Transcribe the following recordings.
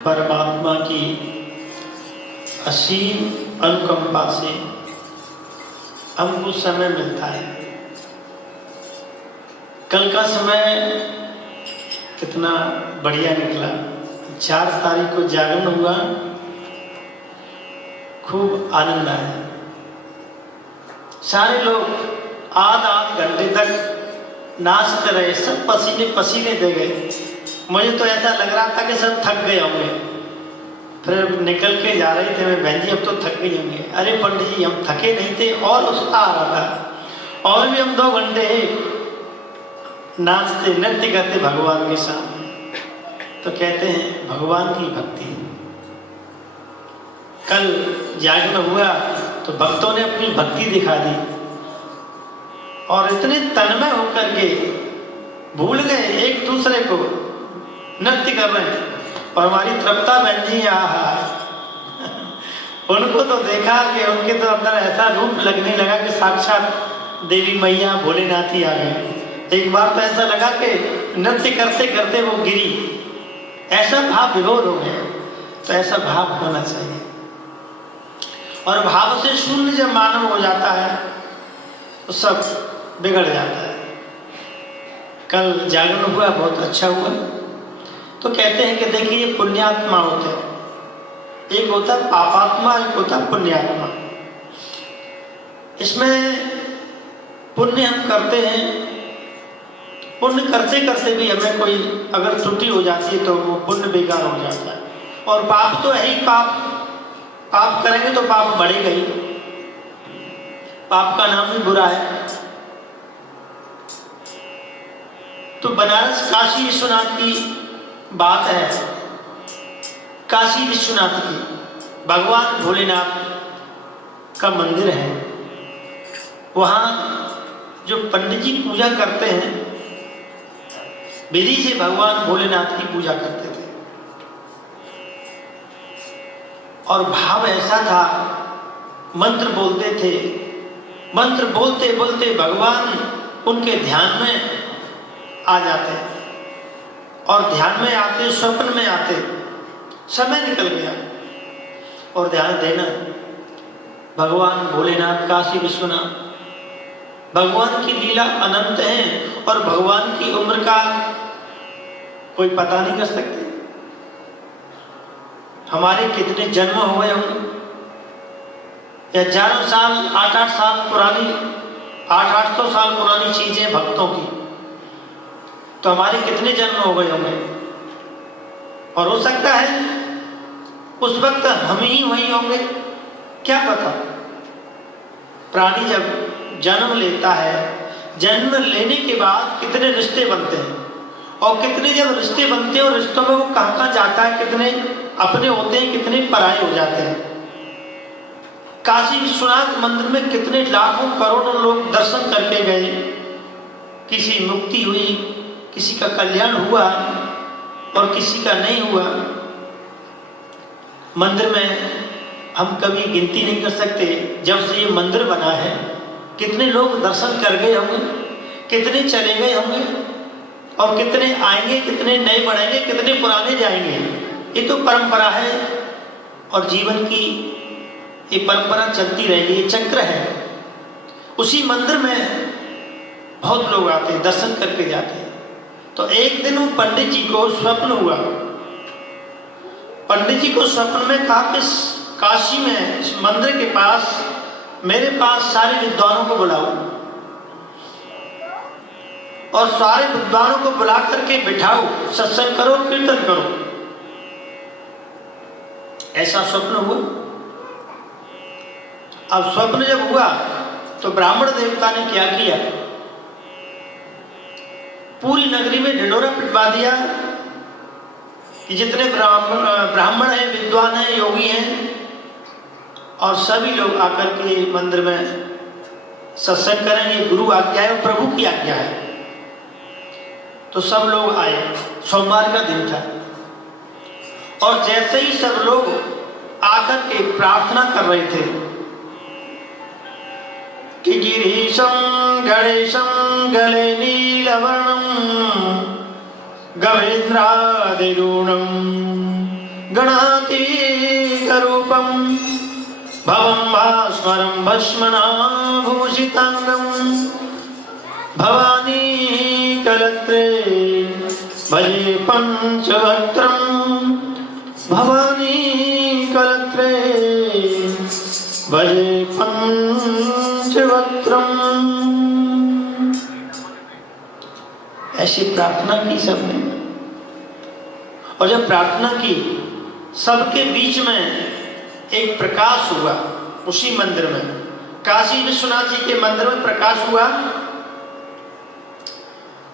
परमात्मा की असीम अनुकंपा से हमको समय मिलता है। कल का समय कितना बढ़िया निकला। 4 तारीख को जागरण हुआ, खूब आनंद आया। सारे लोग आध घंटे तक नाचते रहे, सब पसीने पसीने दे गए। मुझे तो ऐसा लग रहा था कि सब थक गए होंगे। फिर निकल के जा रहे थे, मैं बहन जी अब तो थक गए होंगे। अरे पंडित जी हम थके नहीं थे, और उत्साह आ रहा था, और भी हम 2 घंटे नाचते नृत्य करते भगवान के सामने। तो कहते हैं भगवान की भक्ति। कल जागरण हुआ तो भक्तों ने अपनी भक्ति दिखा दी, और इतने तन्मय होकर के भूल गए एक दूसरे को, नृत्य कर रहे हैं। और हमारी तृप्ता बहन जी उनको तो देखा कि उनके तो अंदर ऐसा रूप लगने लगा कि साक्षात देवी मैया भोलेनाथ ही आ गए। एक बार तो ऐसा लगा कि नृत्य करते करते वो गिरी, ऐसा भाव विभोर हो गया। तो ऐसा भाव होना चाहिए, और भाव से शून्य जब मानव हो जाता है तो सब बिगड़ जाता है। कल जागरण हुआ, बहुत अच्छा हुआ। तो कहते हैं कि देखिए ये पुण्यात्मा होते हैं, एक होता है पापात्मा, एक होता है पुण्यात्मा। इसमें पुण्य हम करते हैं, पुण्य करते करते भी हमें कोई अगर त्रुटि हो जाती है तो वो पुण्य बेकार हो जाता है। और पाप तो है ही, पाप करेंगे तो पाप बढ़ेगा ही। पाप का नाम भी बुरा है। तो बनारस काशी विश्वनाथ की बात है। काशी विश्वनाथ की भगवान भोलेनाथ का मंदिर है। वहाँ जो पंडित जी पूजा करते हैं, विधि से भगवान भोलेनाथ की पूजा करते थे। और भाव ऐसा था, मंत्र बोलते थे, मंत्र बोलते बोलते भगवान उनके ध्यान में आ जाते हैं, और ध्यान में आते, स्वप्न में आते। समय निकल गया। और ध्यान देना, भगवान भोलेनाथ काशी विश्वनाथ, भगवान की लीला अनंत है, और भगवान की उम्र का कोई पता नहीं कर सकते। हमारे कितने जन्म हो गए होंगे, या 11 साल 8-8 साल पुरानी, 800 साल पुरानी चीजें भक्तों की, तो हमारे कितने जन्म हो गए होंगे। और हो सकता है उस वक्त हम ही वही होंगे, क्या पता। प्राणी जब जन्म लेता है, जन्म लेने के बाद कितने रिश्ते बनते हैं, और कितने जब रिश्ते बनते हैं और रिश्तों में वो कहाँ कहाँ जाता है, कितने अपने होते हैं, कितने पराये हो जाते हैं। काशी विश्वनाथ मंदिर में कितने लाखों करोड़ों लोग दर्शन करके गए, किसी मुक्ति हुई, किसी का कल्याण हुआ और किसी का नहीं हुआ। मंदिर में हम कभी गिनती नहीं कर सकते। जब से ये मंदिर बना है कितने लोग दर्शन कर गए होंगे, कितने चले गए होंगे, और कितने आएंगे, कितने नए बढ़ेंगे, कितने पुराने जाएंगे। ये तो परंपरा है, और जीवन की ये परंपरा चलती रहेगी, ये चक्र है। उसी मंदिर में बहुत लोग आते हैं, दर्शन करके जाते हैं। तो एक दिन वो पंडित जी को स्वप्न हुआ। पंडित जी को स्वप्न में कहा कि काशी में इस मंदिर के पास मेरे पास सारे विद्वानों को बुलाओ, और सारे विद्वानों को बुला करके बिठाओ, सत्संग करो, कीर्तन करो। ऐसा स्वप्न हुआ। अब स्वप्न जब हुआ तो ब्राह्मण देवता ने क्या किया, पूरी नगरी में ढिंढोरा पिटवा दिया कि जितने ब्राह्मण हैं, विद्वान हैं, योगी हैं, और सभी लोग आकर के मंदिर में सत्संग करेंगे। गुरु आज्ञा है, प्रभु की आज्ञा है। तो सब लोग आए, सोमवार का दिन था। और जैसे ही सब लोग आकर के प्रार्थना कर रहे थे कि गिरीशं गणेशं गले नीलवर्णं गवेन्द्रादिरूढं ज्योतिरूपम भवं भास्वरं भस्मनाभूषितांगं भवानी कलत्रे भजे पंचवक्त्रं भवानी कलत्रे भजे पंचवक्त्रं। ऐसी प्रार्थना की सबने, और जब प्रार्थना की सबके बीच में एक प्रकाश हुआ। उसी मंदिर में, काशी विश्वनाथ जी के मंदिर में प्रकाश हुआ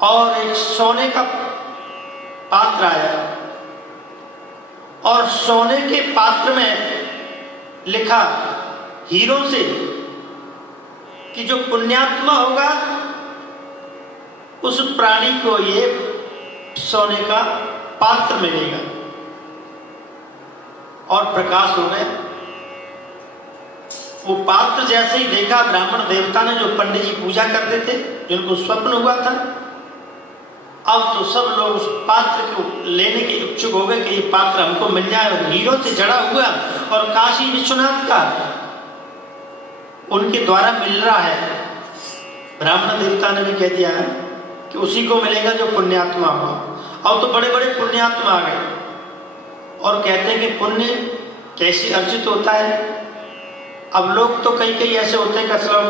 और एक सोने का पात्र आया और सोने के पात्र में लिखा हीरों से कि जो पुण्यात्मा होगा उस प्राणी को ये सोने का पात्र मिलेगा। और प्रकाश हो गया। वो पात्र जैसे ही देखा, ब्राह्मण देवता ने, जो पंडित जी पूजा करते थे, जिनको स्वप्न हुआ था, अब तो सब लोग उस पात्र को लेने के इच्छुक हो गए कि ये पात्र हमको मिल जाए। और हीरों से जड़ा हुआ और काशी विश्वनाथ का उनके द्वारा मिल रहा है। ब्राह्मण देवता ने भी कह दिया कि उसी को मिलेगा जो पुण्यात्मा हुआ। अब तो बड़े बड़े पुण्यात्मा आ गए और कहते हैं कि पुण्य कैसे अर्जित होता है। अब लोग तो कई कई ऐसे होते हैं कि मतलब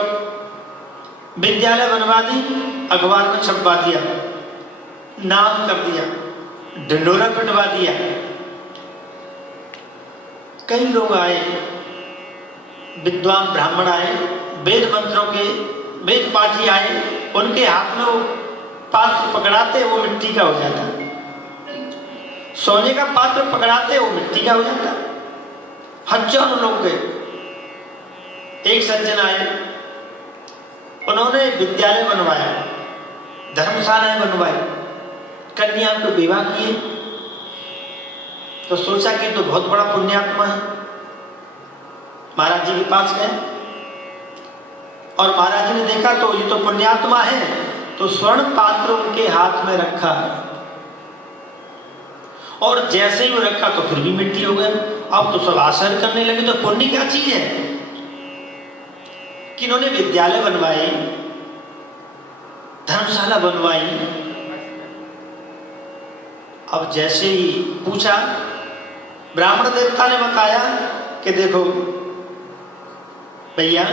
विद्यालय बनवा दी, अखबार में छपवा दिया, नाम कर दिया, ढिंडोरा पिटवा दिया। कई लोग आए, विद्वान ब्राह्मण आए, वेद मंत्रों के वेद पाठी आए, उनके हाथ में वो पात्र पकड़ाते वो मिट्टी का हो जाता, सोने का पात्र पकड़ाते वो मिट्टी का हो जाता। हजारों लोग गए। एक सज्जन आए, उन्होंने विद्यालय बनवाया, धर्मशालाएं बनवाई, कन्या को विवाह किए। तो सोचा कि तो बहुत बड़ा पुण्यात्मा है। महाराज जी के पास गए और महाराज जी ने देखा तो ये तो पुण्यात्मा है, तो स्वर्ण पात्र उनके हाथ में रखा और जैसे ही वो रखा तो फिर भी मिट्टी हो गया। अब तो सब आश्चर्य करने लगे, तो पुण्य क्या चीज है कि इन्होंने विद्यालय बनवाए, धर्मशाला बनवाई। अब जैसे ही पूछा, ब्राह्मण देवता ने बताया कि देखो भैया,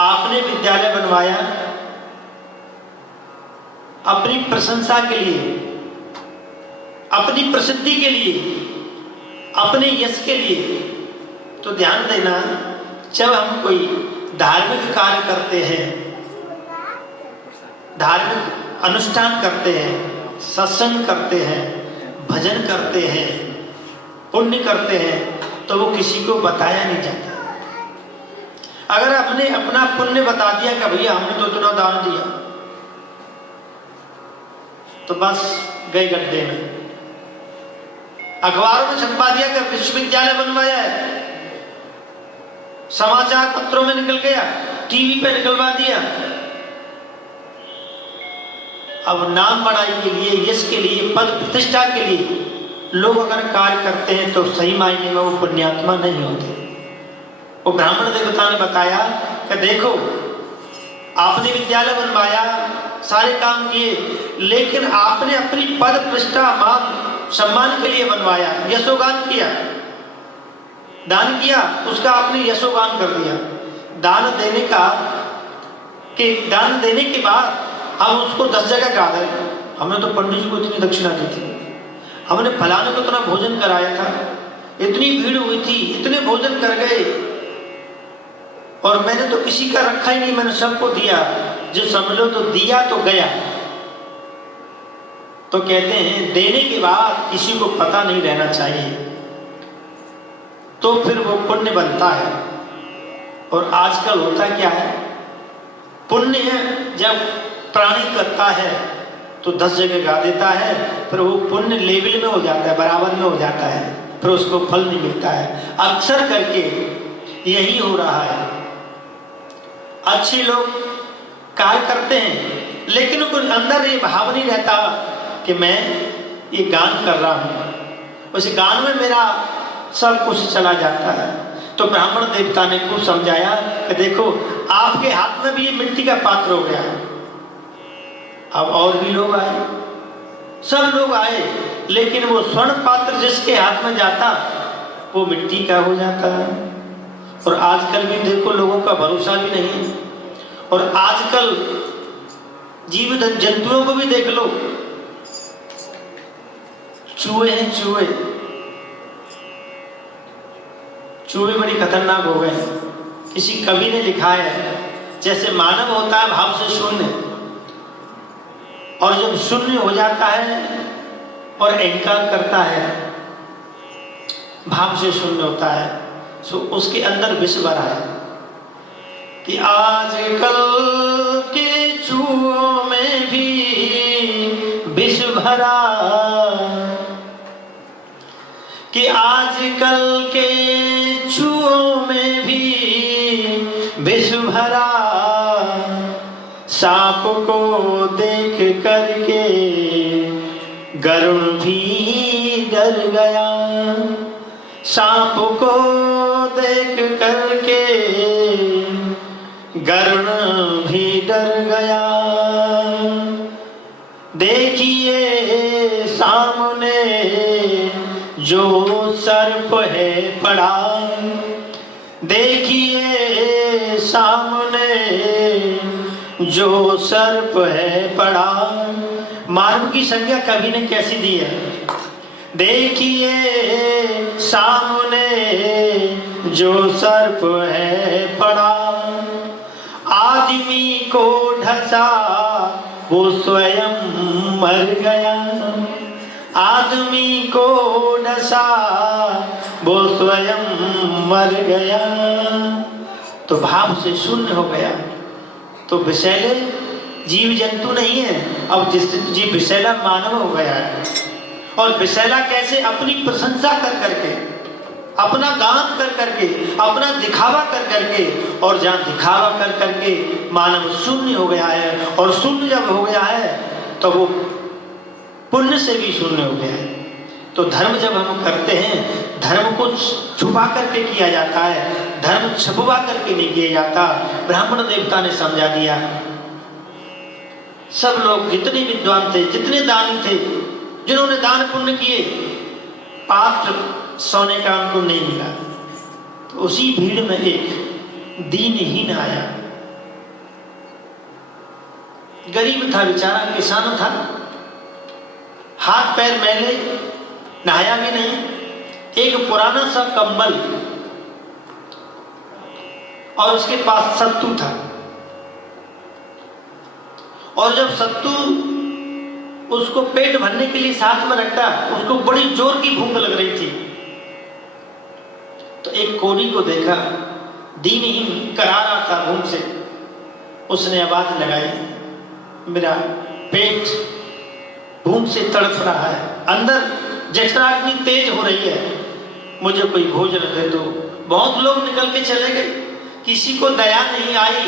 आपने विद्यालय बनवाया अपनी प्रशंसा के लिए, अपनी प्रसिद्धि के लिए, अपने यश के लिए, तो ध्यान देना जब हम कोई धार्मिक कार्य करते हैं, धार्मिक अनुष्ठान करते हैं, सत्संग करते हैं, भजन करते हैं, पुण्य करते हैं, तो वो किसी को बताया नहीं जाता। अगर आपने अपना पुण्य बता दिया कि भैया हमने तो इतना दान दिया, तो बस गए गड्ढे में। अखबारों में छपवा दिया कि विश्वविद्यालय बनवाया है, समाचार पत्रों में निकल गया, टीवी पे निकलवा दिया। अब नाम बढ़ाई के लिए, यश के लिए, पद प्रतिष्ठा के लिए लोग अगर कार्य करते हैं तो सही मायने में वो पुण्यात्मा नहीं होते। वो ब्राह्मण देवता ने बताया कि देखो आपने विद्यालय बनवाया, सारे काम किए, लेकिन आपने अपनी पद प्रतिष्ठा मान सम्मान के लिए बनवाया, यशोगान किया, दान किया, उसका आपने यशोगान कर दिया। दान देने के बाद हम उसको 10 जगह गा रहे। हमने तो पंडित जी को इतनी दक्षिणा दी थी, हमने फलाने को इतना भोजन कराया था, इतनी भीड़ हुई थी, इतने भोजन कर गए, और मैंने तो किसी का रखा ही नहीं, मैंने सबको दिया। जो समझो तो दिया तो गया। तो कहते हैं देने के बाद किसी को पता नहीं रहना चाहिए, तो फिर वो पुण्य बनता है। और आजकल होता क्या है, पुण्य है जब प्राणी करता है तो 10 जगह गा देता है, फिर वो पुण्य लेवल में हो जाता है, बराबर में हो जाता है, फिर उसको फल नहीं मिलता है। अक्सर करके यही हो रहा है। अच्छे लोग कार्य करते हैं, लेकिन उनको अंदर ये भाव नहीं रहता कि मैं ये गान कर रहा हूँ, उस गान में मेरा सब कुछ चला जाता है। तो ब्राह्मण देवता ने खूब समझाया कि देखो आपके हाथ में भी ये मिट्टी का पात्र हो गया। अब और भी लोग आए, सब लोग आए, लेकिन वो स्वर्ण पात्र जिसके हाथ में जाता वो मिट्टी का हो जाता है। और आजकल भी देखो लोगों का भरोसा भी नहीं है। और आजकल जीव जंतुओं को भी देख लो, चूहे हैं, चूहे बड़ी खतरनाक हो गए। किसी कवि ने लिखा है जैसे मानव होता है भाव से शून्य, और जब शून्य हो जाता है और अहंकार करता है, भाव से शून्य होता है, तो उसके अंदर विष भरा है। कि आजकल के चूहों में भी विष भरा, कि आजकल के चूहों में भी विष भरा, सांप को देख करके गरुड़ भी डर गया, सांप को देख करके गरुड़ भी डर गया। देखिए सामने जो सर्प है पड़ा, देखिए सामने जो सर्प है पड़ा। मानव की संज्ञा कवि ने कैसी दी है? देखिए सामने जो सर्प है पड़ा, आदमी को ढसा वो स्वयं मर गया, आदमी को ढसा वो स्वयं मर गया। तो भाव से शून्य हो गया। तो विषैले जीव जंतु नहीं है, अब जीव विषैला मानव हो गया है। और विषैला कैसे? अपनी प्रशंसा कर करके, अपना गान कर करके, अपना दिखावा कर करके, और जहाँ दिखावा कर करके मानव शून्य हो गया है। और शून्य जब हो गया है तो वो पुण्य से भी शून्य हो गया है। तो धर्म जब हम करते हैं, धर्म को छुपा करके किया जाता है, धर्म छुपा करके नहीं किया जाता। ब्राह्मण देवता ने समझा दिया। सब लोग जितने विद्वान थे, जितने दानी थे, जिन्होंने दान पुण्य किए, पात्र सोने का उनको नहीं मिला। तो उसी भीड़ में एक दीनहीन आया, गरीब था बेचारा, किसान था, हाथ पैर मैले, नहाया भी नहीं, एक पुराना सा कंबल और उसके पास सत्तू था। और जब सत्तू उसको पेट भरने के लिए साथ में रखता, उसको बड़ी जोर की भूख लग रही थी। तो एक कोढ़ी को देखा, दीनहीन करा रहा था भूख से, उसने आवाज लगाई, मेरा पेट भूख से तड़प रहा है, अंदर जठराग्नि तेज हो रही है, मुझे कोई भोजन दे दो। बहुत लोग निकल के चले गए, किसी को दया नहीं आई।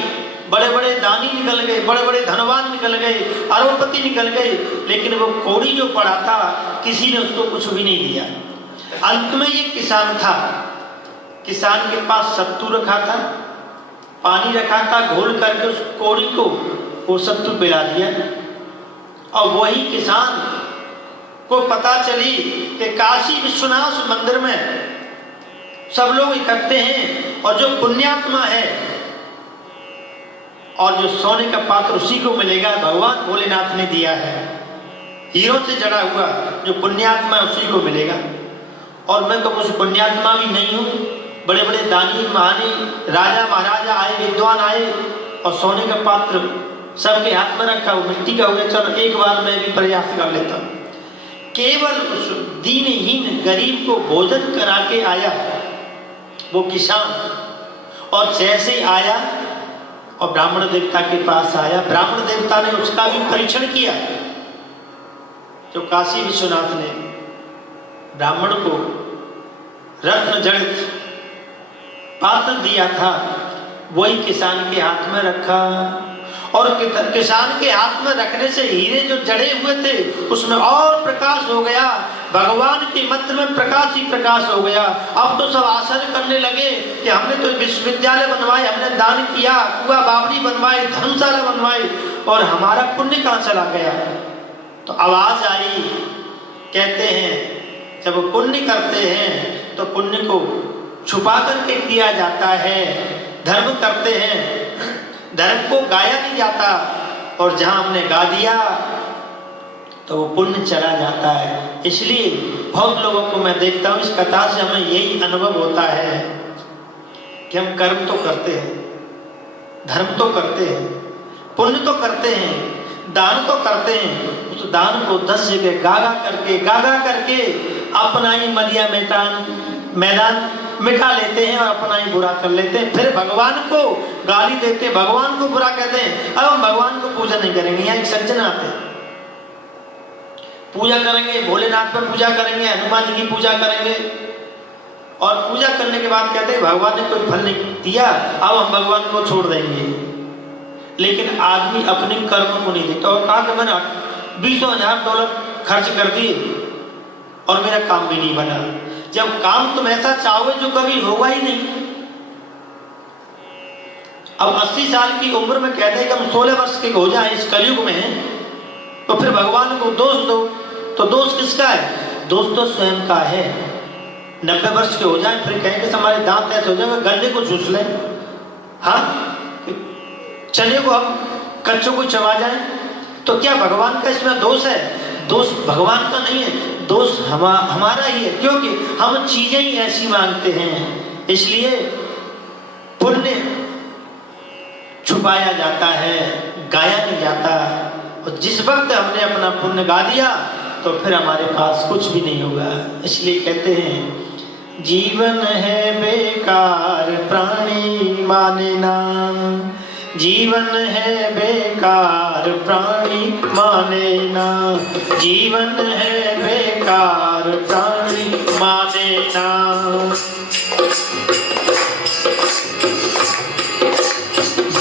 बड़े बड़े दानी निकल गए, बड़े बड़े धनवान निकल गए, अरबपति निकल गए, लेकिन वो कोढ़ी जो पड़ा था, किसी ने उसको कुछ भी नहीं दिया। अंत में ये किसान था, किसान के पास सत्तू रखा था, पानी रखा था, घोल करके उस कोढ़ी को वो सत्तू पिला दिया। और वही किसान को पता चली कि काशी विश्वनाथ मंदिर में सब लोग इकट्ठे हैं, और जो पुण्यात्मा है और जो सोने का पात्र उसी को मिलेगा, भगवान भोलेनाथ ने दिया है, हीरों से जड़ा हुआ जो पुण्यात्मा उसी को मिलेगा। और मैं तो कुछ पुण्यात्मा भी नहीं हूँ, बड़े बड़े दानी महानी राजा महाराजा आए, विद्वान आए, और सोने का पात्र सबके हाथ में रखा, वो मिट्टी का हुआ, चलो एक बार मैं भी प्रयास कर लेता हूँ। केवल उस दीनहीन गरीब को भोजन करा के आया वो किसान। और जैसे आया और ब्राह्मण देवता के पास आया, ब्राह्मण देवता ने उसका भी परीक्षण किया। जो काशी विश्वनाथ ने ब्राह्मण को रत्न जड़ित पात्र दिया था, वही किसान के हाथ में रखा। और किसान के हाथ में रखने से हीरे जो जड़े हुए थे उसमें और प्रकाश हो गया। भगवान के मंत्र में प्रकाश ही प्रकाश हो गया। अब तो सब आश्चर्य करने लगे कि हमने तो विश्वविद्यालय बनवाए, हमने दान किया, कुआं बावड़ी बनवाई, धर्मशाला बनवाई, और हमारा पुण्य कहाँ चला गया। तो आवाज आई, कहते हैं जब पुण्य करते हैं तो पुण्य को छुपा करके किया जाता है। धर्म करते हैं, धर्म को गाया नहीं जाता, और जहां हमने गा दिया तो वो पुण्य चला जाता है। इसलिए बहुत लोगों को मैं देखता हूँ, इस कथा से हमें यही अनुभव होता है कि हम कर्म तो करते हैं, धर्म तो करते हैं, पुण्य तो करते हैं, दान तो करते हैं, उस दान को 10 जगह गागा करके अपना ही मलिया मैदान मिटा लेते हैं और अपना ही बुरा कर लेते हैं। फिर भगवान को गाली देते, भगवान को बुरा कहते हैं। अब हम भगवान को पूजा नहीं करेंगे। यहाँ एक सज्जन आते हैं, पूजा करेंगे, भोलेनाथ पर पूजा करेंगे, हनुमान जी की पूजा करेंगे, और पूजा करने के बाद कहते हैं भगवान ने कोई फल नहीं दिया, अब हम भगवान को छोड़ देंगे। लेकिन आदमी अपने कर्म को नहीं देखता, और कहा कि मैंने $20,000 खर्च कर दिए और मेरा काम भी नहीं बना। जब काम तुम ऐसा चाहोगे जो कभी होगा ही नहीं। अब 80 साल की उम्र में कहते हैं कि हम 16 वर्ष के हो जाए इस कलयुग में, तो फिर भगवान को दोष दो, तो दोष किसका है? दोष तो स्वयं का है। 90 वर्ष के हो जाए फिर कहेंगे हमारे दांत ऐसे हो जाएंगे, गले को चूस लें, हाँ चने को हम कच्चों को चबा जाए, तो क्या भगवान का इसमें दोष है? दोष भगवान का नहीं है, दोष हमारा ही है, क्योंकि हम चीजें ही ऐसी मांगते हैं। इसलिए पुण्य छुपाया जाता है, गाया नहीं जाता। और जिस वक्त हमने अपना पुण्य गा दिया तो फिर हमारे पास कुछ भी नहीं होगा। इसलिए कहते हैं जीवन है बेकार प्राणी माने ना, जीवन है बेकार प्राणी माने ना, जीवन है बेकार प्राणी माने ना।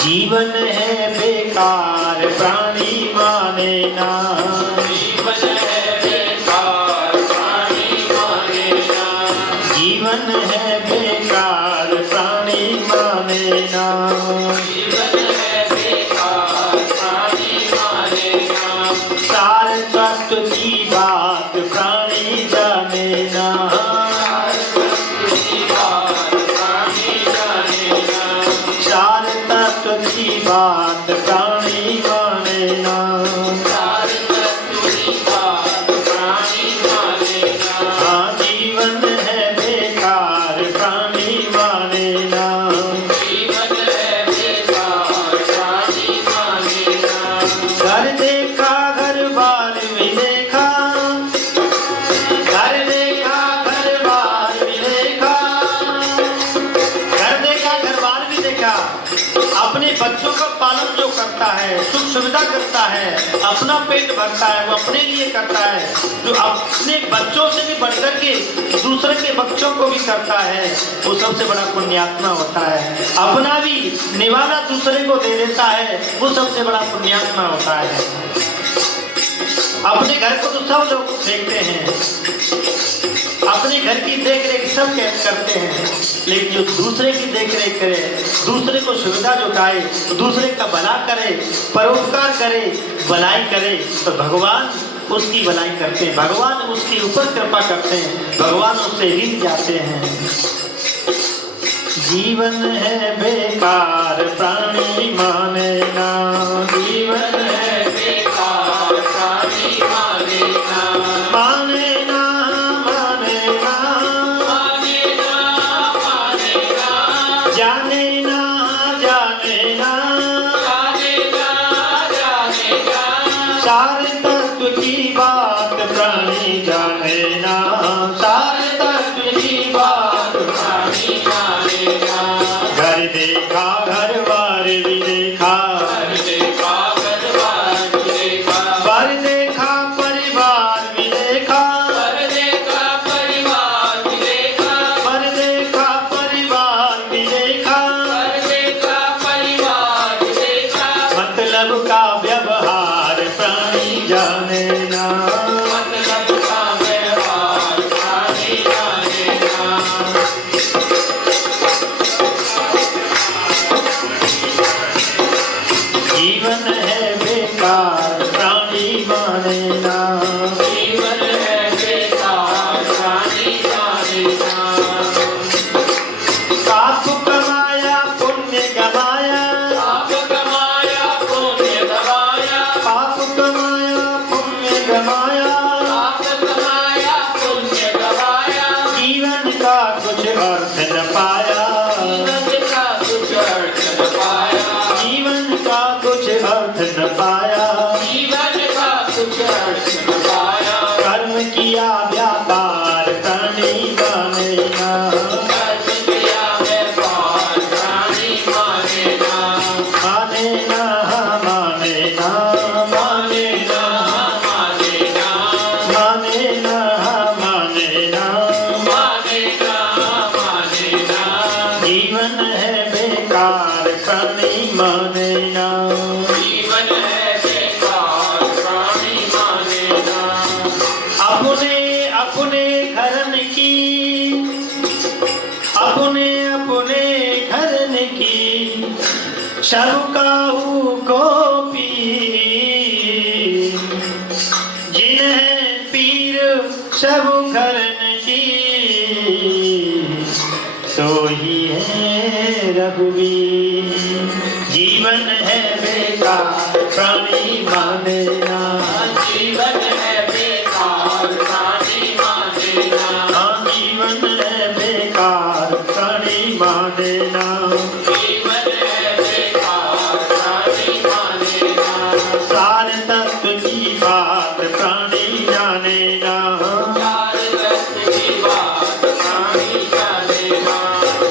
जीवन है बेकार प्राणी माने ना, जीवन है बेकार प्राणी माने ना, जीवन है बेकार प्राणी माने ना, जीवन है बेकार प्राणी माने ना। सार तत्व की बात प्राणी जाने ना, सार तत्व की बात प्राणी जाने ना, सार तत्व की बात प्राणी माने ना, सार तत्व की बात प्राणी माने ना। हाँ जीवन है बेकार प्राणी माने ना, जीवन है बेकार प्राणी माने ना। घर देखा घर बार भी देखा, घर देखा घर बार भी देखा, घर देखा घर बार भी देखा। अपने बच्चों का पालन जो करता है, सुख सुविधा करता है, अपना पेट भरता है, वो अपने लिए करता है। जो अपने बच्चों से भी बढ़कर के दूसरे के बच्चों को भी करता है, वो सबसे बड़ा पुण्यात्मा होता है। अपना भी निवाला दूसरे को दे देता है, वो सबसे बड़ा पुण्यात्मा होता है। अपने घर को तो सब लोग देखते हैं, अपने घर की देख रेख सब करते हैं, लेकिन जो दूसरे की देख रेख करे, दूसरे को सुविधा जुटाए, दूसरे का भला करे, परोपकार करे, भलाई करे, तो भगवान उसकी भलाई करते हैं, भगवान उसके ऊपर कृपा करते हैं, भगवान उससे रीत जाते हैं। जीवन है बेकार प्राणी माने ना, जीवन है बेकार प्राणी माने ना, माने ना माने ना, माने ना माने ना, जाने ना जाने ना, जाने ना जाने ना। सार तत्व की बात प्राणी जाने ना, सार तत्व की बात प्राणी जाने ना। घर देखा घर बार भी देखा, का कुछ अर्थ न पाया, जीवन का कुछ अर्थ न पाया, जीवन का कुछ अर्थ न पाया, जीवन का कुछ अर्थ न पाया। कर्म किया व्यापार प्राणी माने ना, कर्म किया व्यापार प्राणी माने ना, माने ना माने ना, माने ना माने ना, माने ना माने ना, माने ना माने ना। जीवन है बेकार प्राणी माने ना, जीवन है बेकार प्राणी माने ना। अपने अपने घरन की, अपने अपने घरन की सब काहू को पी, जिन्हें पीर सब घरन की, सोही है रघुवीर। जीवन है बेकार प्राणी माने ना, जीवन है बेकार प्राणी माने ना, जीवन है बेकार प्राणी माने ना, जीवन है बेकार प्राणी माने ना। सार तत्व की बात प्राणी जाने ना, चार तत्व की बात प्राणी जाने ना।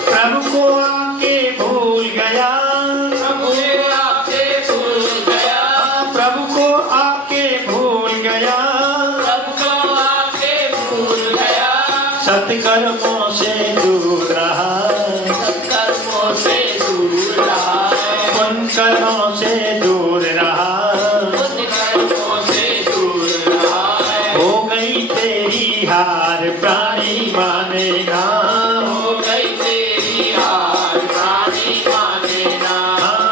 प्रभु को आके भूल गया, प्रभु आके भूल गया, प्रभु को आके भूल गया, प्रभु को आके भूल गया। सत्कर्मों से दूर रहा, कर्मों से दूर रहा है, पुण्य कर्मों से दूर रहा, पुण्य कर्मों से दूर रहा है। हो गई तेरी हार प्राणी माने ना, हो गई तेरी हार प्राणी माने ना,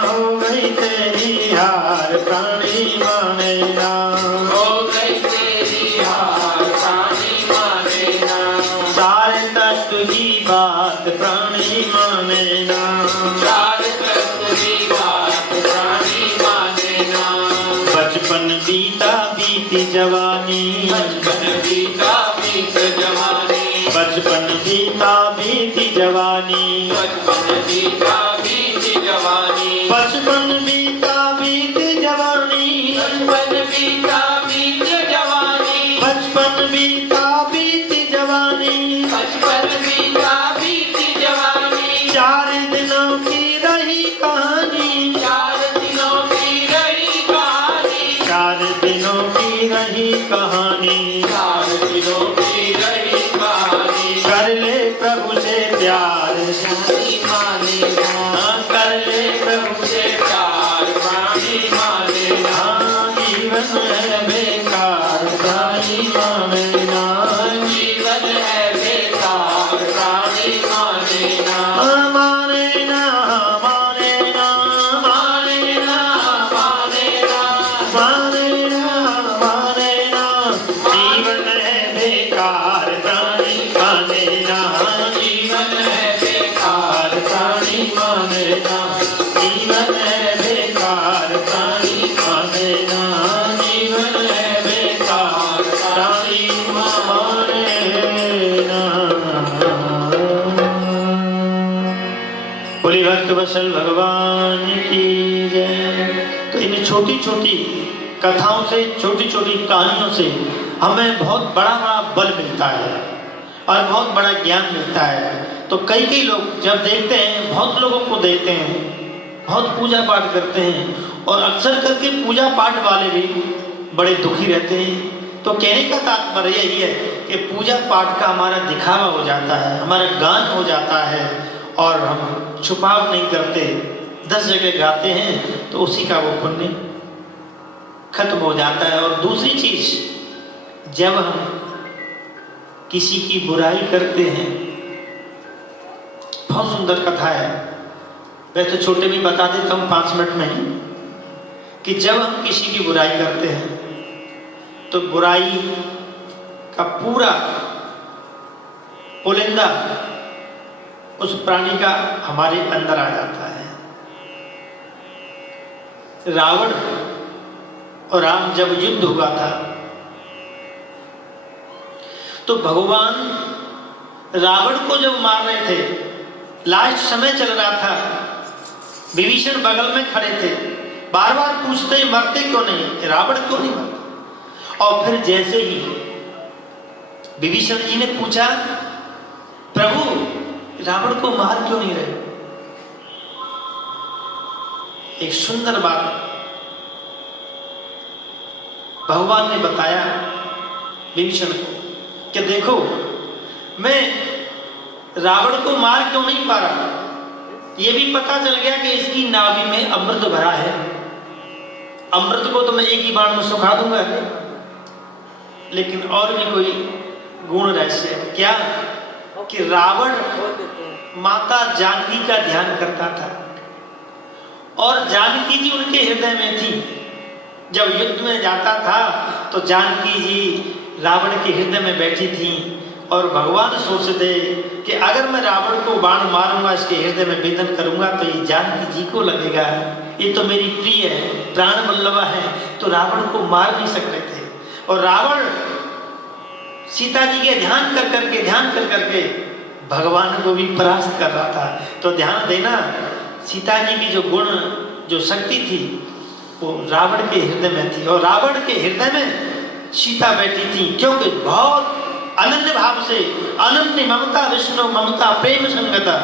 हो गई तेरी हार प्राणी माने ना, हो गई तेरी हार प्राणी माने ना। सारे तत्व की बात प्राणी माने ना, चार तत्व की बात प्राणी माने ना। बचपन बीता बीती जवानी, बचपन बीता बीत जवानी, बचपन बीता बीती जवानी, बचपन बीता बीत जवानी, बचपन बीता बीती जवानी, बचपन बीता बीत जवानी, बचपन बीता बीती जवानी, बचपन बीता बीत जवानी। 4 दिनों की रही कहानी, 4 दिनों की रही कहानी, 4 दिनों की रही कहानी, 4 दिनों की रही कहानी। कर ले प्रभु से प्यार, प्राणी माने ना, कर ले प्रभु से प्यार प्राणी माने ना, जीवन है बेकार प्राणी माने ना, जीवन है बेकार प्राणी माने ना, माने ना माने ना, माने ना माने ना, माने ना माने ना, जीवन है बेकार प्राणी माने ना, जीवन है बेकार प्राणी माने ना, जीवन है बेकार प्राणी माने ना, जीवन है बेकार प्राणी माने ना। बोली भक्त वत्सल भगवान की जय। तो इन छोटी छोटी कथाओं से, छोटी छोटी कहानियों से हमें बहुत बड़ा बड़ा बल मिलता है और बहुत बड़ा ज्ञान मिलता है। तो कई कई लोग जब देखते हैं, बहुत लोगों को देखते हैं, बहुत पूजा पाठ करते हैं और अक्सर करके पूजा पाठ वाले भी बड़े दुखी रहते हैं। तो कहने का तात्पर्य यही है कि पूजा पाठ का हमारा दिखावा हो जाता है, हमारा गान हो जाता है और हम छुपाव नहीं करते। 10 जगह गाते हैं तो उसी का वो पुण्य खत्म हो जाता है। और दूसरी चीज, जब हम किसी की बुराई करते हैं, बहुत सुंदर कथा है, मैं तो छोटे भी बता देता हूँ 5 मिनट में ही, कि जब हम किसी की बुराई करते हैं तो बुराई का पूरा पुलिंदा उस प्राणी का हमारे अंदर आ जाता है। रावण और राम जब युद्ध हुआ था तो भगवान रावण को जब मार रहे थे, लास्ट समय चल रहा था, विभीषण बगल में खड़े थे, बार बार पूछते मरते क्यों नहीं, रावण क्यों नहीं मरता। और फिर जैसे ही विभीषण जी ने पूछा, प्रभु रावण को मार क्यों नहीं रहे, एक सुंदर बात भगवान ने बताया विभीषण को कि देखो मैं रावण को मार क्यों नहीं पा रहा। यह भी पता चल गया कि इसकी नाभि में अमृत भरा है, अमृत को तो मैं एक ही बाण में सुखा दूंगा, लेकिन और भी कोई गुण रहस्य है। क्या कि रावण माता जानकी का ध्यान करता था और जानकी जी उनके हृदय में थी। जब युद्ध में जाता था तो जानकी जी रावण के हृदय में बैठी थी और भगवान सोचते कि अगर मैं रावण को बाण मारूंगा, इसके हृदय में भेदन करूंगा तो ये जानकी जी को लगेगा, ये तो मेरी प्रिय है, प्राण वल्लभा है, तो रावण को मार नहीं सकते थे। और रावण सीता जी के ध्यान कर करके भगवान को भी परास्त कर रहा था। तो ध्यान देना, सीता जी की जो गुण, जो शक्ति थी वो रावण के हृदय में थी और रावण के हृदय में सीता बैठी थी, क्योंकि बहुत अनन्य भाव से, अनन्य ममता, विष्णु ममता प्रेम संगता,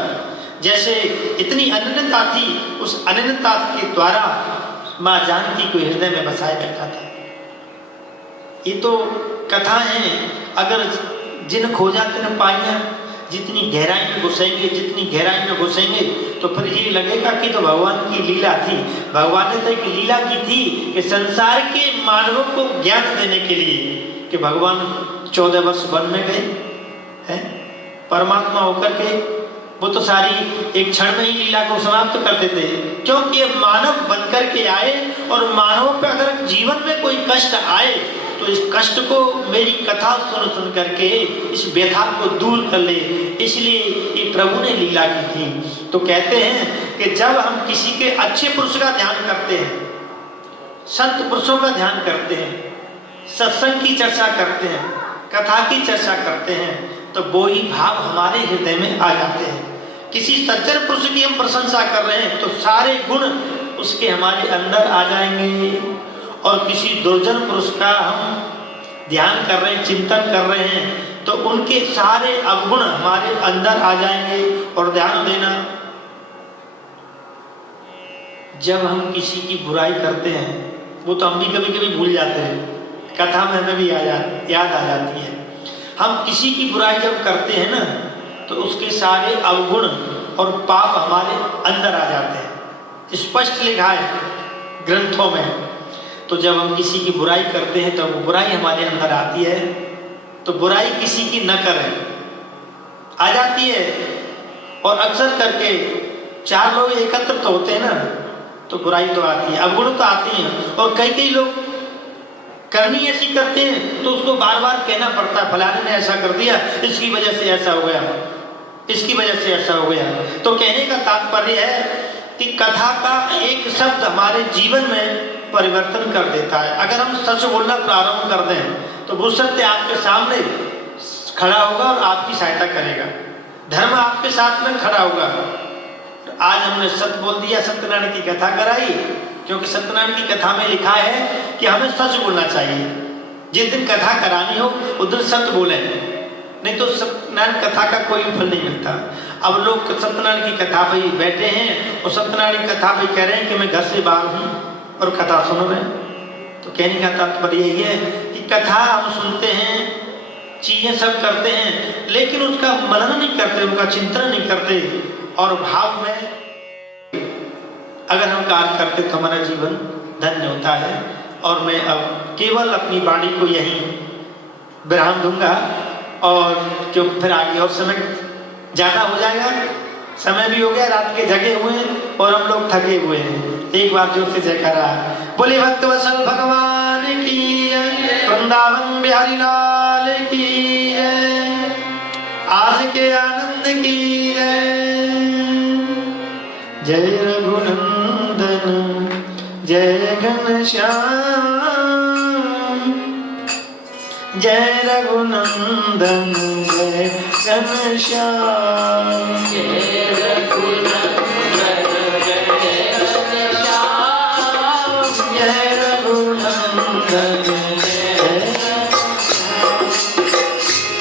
जैसे इतनी अनन्यता थी, उस अनन्यता के द्वारा मां जानकी को हृदय में बसाए बैठा था। ये तो कथा है, अगर जिन खोजा तिन पाइया, जितनी गहराई में घुसेंगे तो फिर ये लगेगा कि तो भगवान की लीला थी। भगवान ने तो एक लीला की थी कि संसार के मानवों को ज्ञान देने के लिए कि भगवान 14 वर्ष वन में गए हैं परमात्मा होकर के, वो तो सारी एक क्षण में ही लीला को समाप्त कर देते, क्योंकि ये मानव बनकर के आए और मानव पे अगर जीवन में कोई कष्ट आए तो इस कष्ट को मेरी कथा सुन करके इस व्यथा को दूर कर ले, इसलिए ये प्रभु ने लीला की थी। तो कहते हैं कि जब हम किसी के अच्छे पुरुष का ध्यान करते हैं, संत पुरुषों का ध्यान करते हैं, सत्संग की चर्चा करते हैं, कथा की चर्चा करते हैं, तो वो ही भाव हमारे हृदय में आ जाते हैं। किसी सज्जन पुरुष की हम प्रशंसा कर रहे हैं तो सारे गुण उसके हमारे अंदर आ जाएंगे, और किसी दुर्जन पुरुष का हम ध्यान कर रहे हैं, चिंतन कर रहे हैं, तो उनके सारे अवगुण हमारे अंदर आ जाएंगे। और ध्यान देना, जब हम किसी की बुराई करते हैं, वो तो हम भी कभी कभी भूल जाते हैं, कथा में हमें भी याद आ जाती है। हम किसी की बुराई जब करते हैं ना, तो उसके सारे अवगुण और पाप हमारे अंदर आ जाते हैं, स्पष्ट लिखा है ग्रंथों में। तो जब हम किसी की बुराई करते हैं तो वो बुराई हमारे अंदर आती है, तो बुराई किसी की न करें, आ जाती है। और अक्सर करके 4 लोग एकत्र तो होते हैं ना, तो बुराई तो आती है, अवगुण तो आती हैं। और कई लोग करनी ऐसी करते हैं तो उसको बार बार कहना पड़ता है, फलाने ने ऐसा कर दिया, इसकी वजह से ऐसा हो गया, इसकी वजह से ऐसा हो गया। तो कहने का तात्पर्य है कि कथा का एक शब्द हमारे जीवन में परिवर्तन कर देता है। अगर हम सच बोलना प्रारंभ कर दें तो वो सत्य आपके सामने खड़ा होगा और आपकी सहायता करेगा, धर्म आपके साथ में खड़ा होगा। आज हमने सत्य बोल दिया, सत्यनारायण की कथा कराई, क्योंकि सत्यनारायण की कथा में लिखा है कि हमें सच बोलना चाहिए। जिस दिन कथा करानी हो उस दिन सत्य बोले, नहीं तो सत्यनारायण कथा का कोई फल नहीं मिलता। अब लोग सत्यनारायण की कथा पे बैठे हैं और सत्यनारायण की कथा पे कह रहे हैं कि मैं घर से बाहर हूँ और कथा सुन रहे हैं। तो कहने का तात्पर्य यही है कि कथा हम सुनते हैं, चीजें सब करते हैं, लेकिन उसका मनन नहीं करते, उनका चिंतन नहीं करते, और भाव में अगर हम कार्य करते तो हमारा जीवन धन्य होता है। और मैं अब केवल अपनी वाणी को यहीं विराम दूंगा, और क्योंकि फिर आगे और समय ज़्यादा हो जाएगा, समय भी हो गया, रात के जगे हुए हैं और हम लोग थके हुए हैं। एक बार जोर से जयकारा बोले भक्तवत्सल भगवान की जय, वृंदावन बिहारी लाल की जय, आज के आनंद की जय रघुनंदन जय घनश्याम जय रघुनंदन जय घनश्याम जय रघुनंदन जय घनश्याम जय रघुनंदन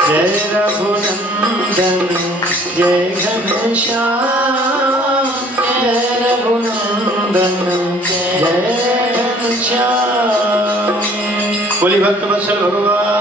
जय रघुनंदन जय घनश्याम जय रघुनंदन जय घनश्याम। बोली भक्त वत्सल भगवान